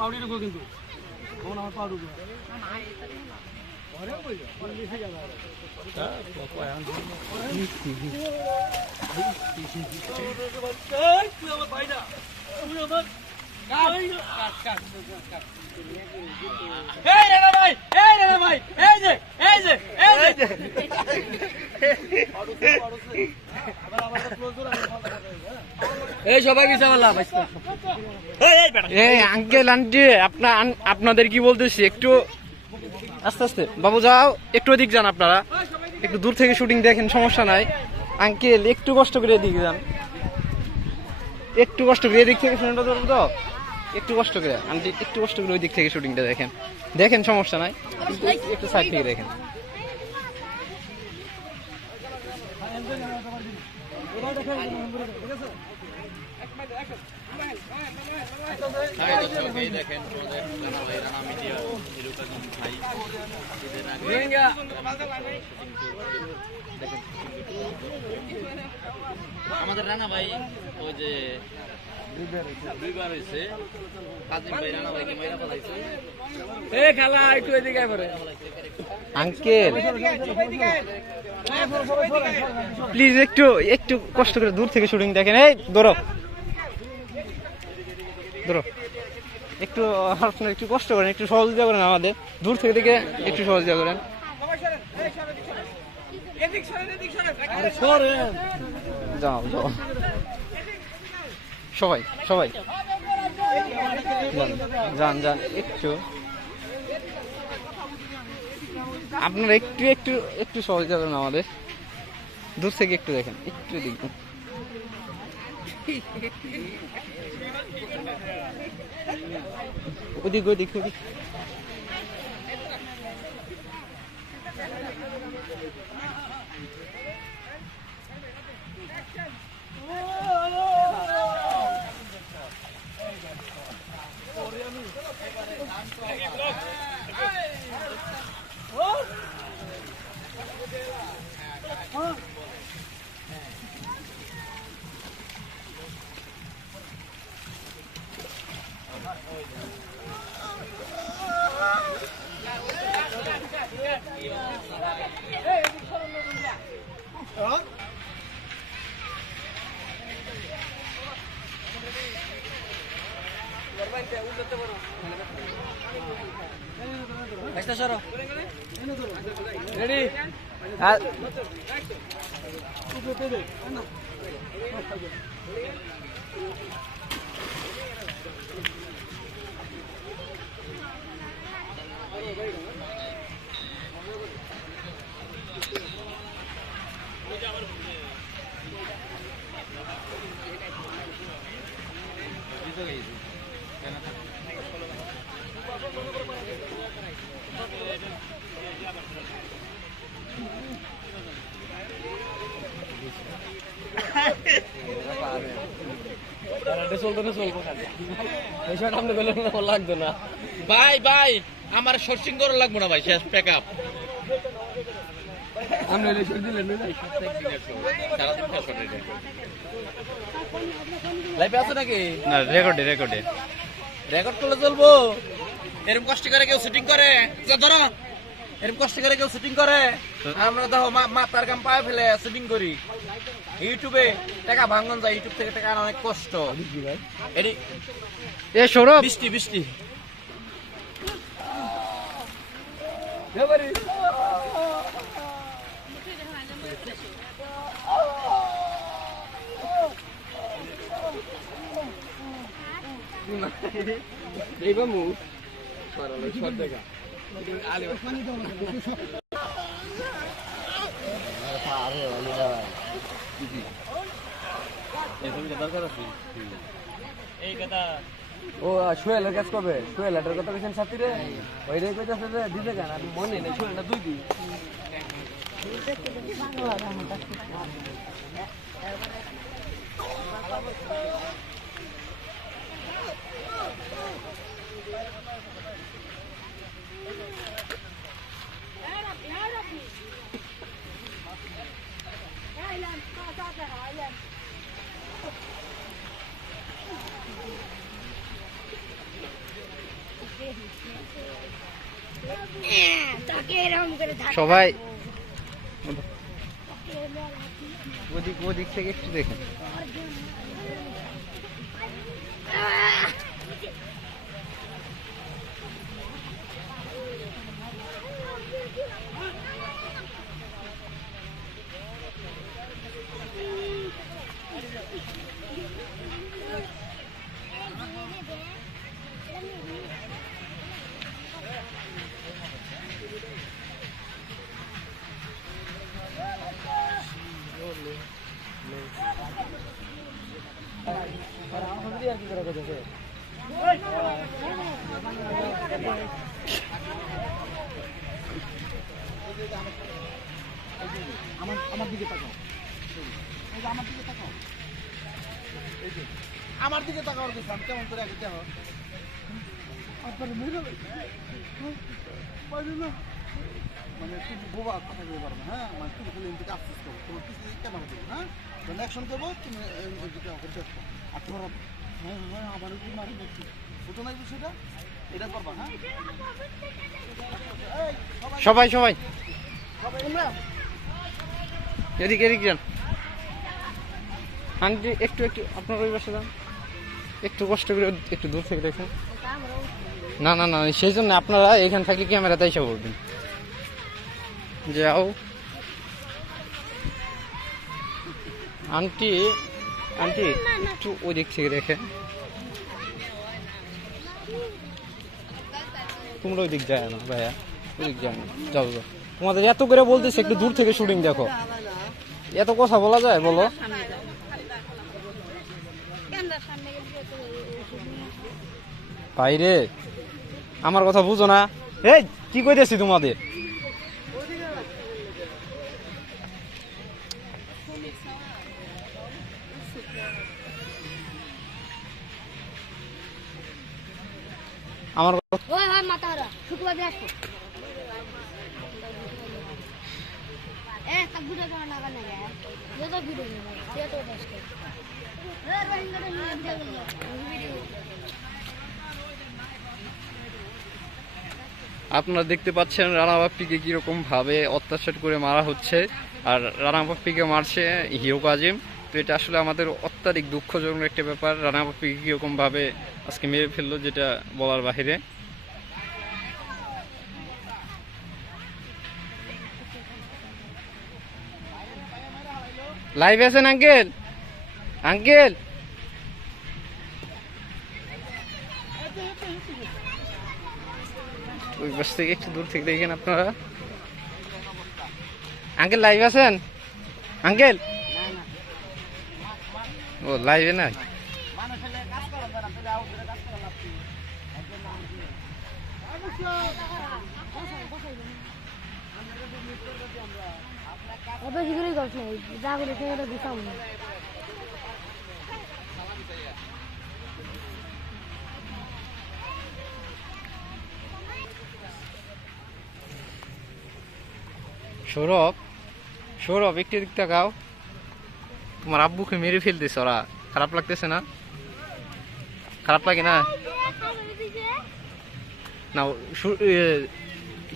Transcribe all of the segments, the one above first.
পাউডি ঢুকো কিন্তু আমার পাউডি ঢুকো আঙ্কেল আন্টি আপনাদের কি বলতেছি একটু আস্তে আস্তে বাবু যাও একটু ওদিক যান আপনারা একটু দূর থেকে শুটিং দেখেন সমস্যা নাই আঙ্কেল একটু কষ্ট করে এদিকে যান একটু কষ্ট করে এদিক থেকে শুটিংটা ধরবো তো একটু কষ্ট করে আন্টি একটু কষ্ট করে ওই দিক থেকে শুটিংটা দেখেন দেখেন সমস্যা নাই একটু সাইড থেকে দেখেন আমাদের রানা ভাই ওই যে দুইবার হয়েছে কাজিম ভাই রানা ভাইকে মাইরা ফেলাইছে আঙ্কেল প্লিজ একটু একটু কষ্ট করে দূর থেকে শুটিং দেখেন এই ধরো ধরো একটু আপনার একটু কষ্ট করেন একটু সহযোগিতা করেন আমাদের দূর থেকে দেখে একটু সহযোগিতা করেন যাও যাও সবাই সবাই যান যান একটু আপনারা একটু একটু একটু সহযোগিতা করেন আমাদের দূর থেকে একটু দেখেন একটু দেখুন ওদিক ওদিক ওদিক রেডি লাগতো না ভাই ভাই আমার শর্টিং করা লাগবো না ভাই শেষ প্যাক আপ লাইভে আছে নাকি না রেকর্ডে রেকর্ডে রেকর্ড করলে চলবো এরকম কষ্ট করে কেউ শুটিং করে ধরো এরকম কষ্ট করে কেউ শুটিং করে আমরা দেখো মাথার কাম পায়ে ফেলে শুটিং করি ইউটিউবে টাকা ভাঙন যায় ইউটিউব থেকে টাকা আনা অনেক কষ্ট এ সৌরভ বৃষ্টি বৃষ্টি ও সোহেলের কাজ কবে সোহেলের কথা বলছেন সাথী রে ওইটাই কইতাছে যে দিতে কেন আমি মনে নেই সোহেলটা দুই দিন সবাই ওদিক ওদিক থেকে একটু দেখেন। আমার দিকে তাকাও আমি কেমন করে আগে দেখো মানে তুমি বোবা কথা বলতে পারবে হ্যাঁ মানে তুমি খালি এদিকে আফসোস করো তোমার কিছু কেন হবে হ্যাঁ যখন অ্যাকশন করবো তুমি এদিকে দেখো আর তোমার আমার কি মারি দেখছি ছোটো নাই বিষয়টা এটা করবা হ্যাঁ সবাই সবাই এদিকে এদিক যান। আন্টি একটু একটু আপনার ওই পাশে যান, একটু কষ্ট করে একটু দূর থেকে দেখুন। না না না সেই জন্য আপনারা এখান থেকে ক্যামেরাতে এসে বলবেন। যাও আন্টি আন্টি একটু ওই দিক থেকে দেখেন, তোমরা ওই দিক যায় না ভাইয়া, ওই দিক যায় না, যাও যাও। তোমাদের এত করে বলতেছে একটু দূর থেকে শুটিং দেখো, এত কথা বলা যায় বলো? বাইরে আমার কথা বুঝো না? এই কি কইতেছি তোমাদের? আমার আপনারা দেখতে পাচ্ছেন রানা বাপ্পিকে কিরকম ভাবে অত্যাচার করে মারা হচ্ছে, আর রানা বাপ্পিকে মারছে হিরো কাজিম। তো এটা আসলে আমাদের অত্যাধিক দুঃখজনক একটা ব্যাপার। রানা বাপ্পিকে কিরকম ভাবে আজকে মেরে ফেললো, যেটা বলার বাহিরে। লাইভ আছেন আঙ্কেল? আঙ্কেল ওই পাশ থেকে একটু দূর থেকে দেখেন আপনারা। আঙ্কেল লাইভ আছেন? আঙ্কেল ও লাইভে নাই। সৌরভ সৌরভ একটু দিক তাকাও, তোমার আব্বুকে মেরে ফেলতেছে ওরা, খারাপ লাগতেছে না? খারাপ লাগে না? না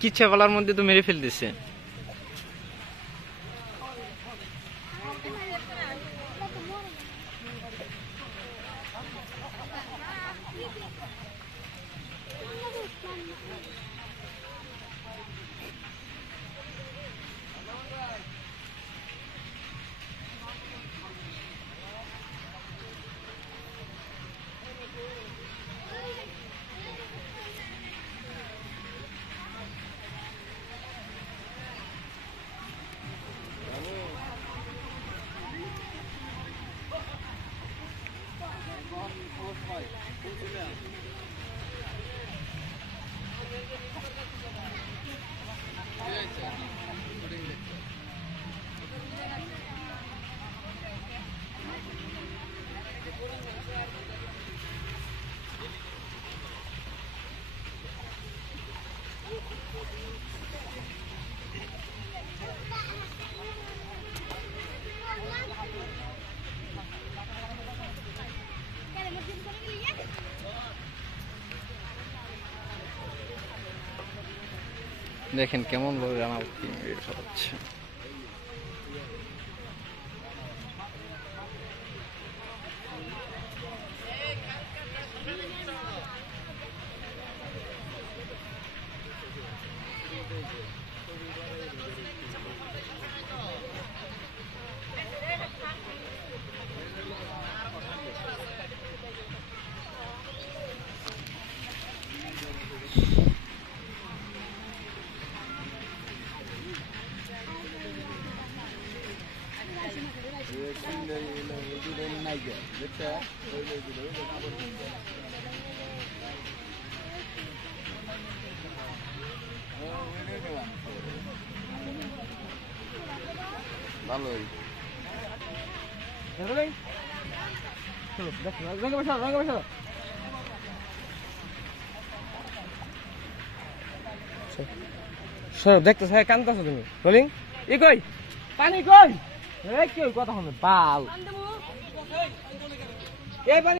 কিচ্ছা বলার মধ্যে তো মেরে ফেলতেছে। দেখেন কেমন ভাবে রানা বের হচ্ছে। ভালোই রঙে বসো সরব দেখতেছ কান্দাছো তুমি রোলিং ই কই পানি কই এই কি কথা হবে বাল এই পানি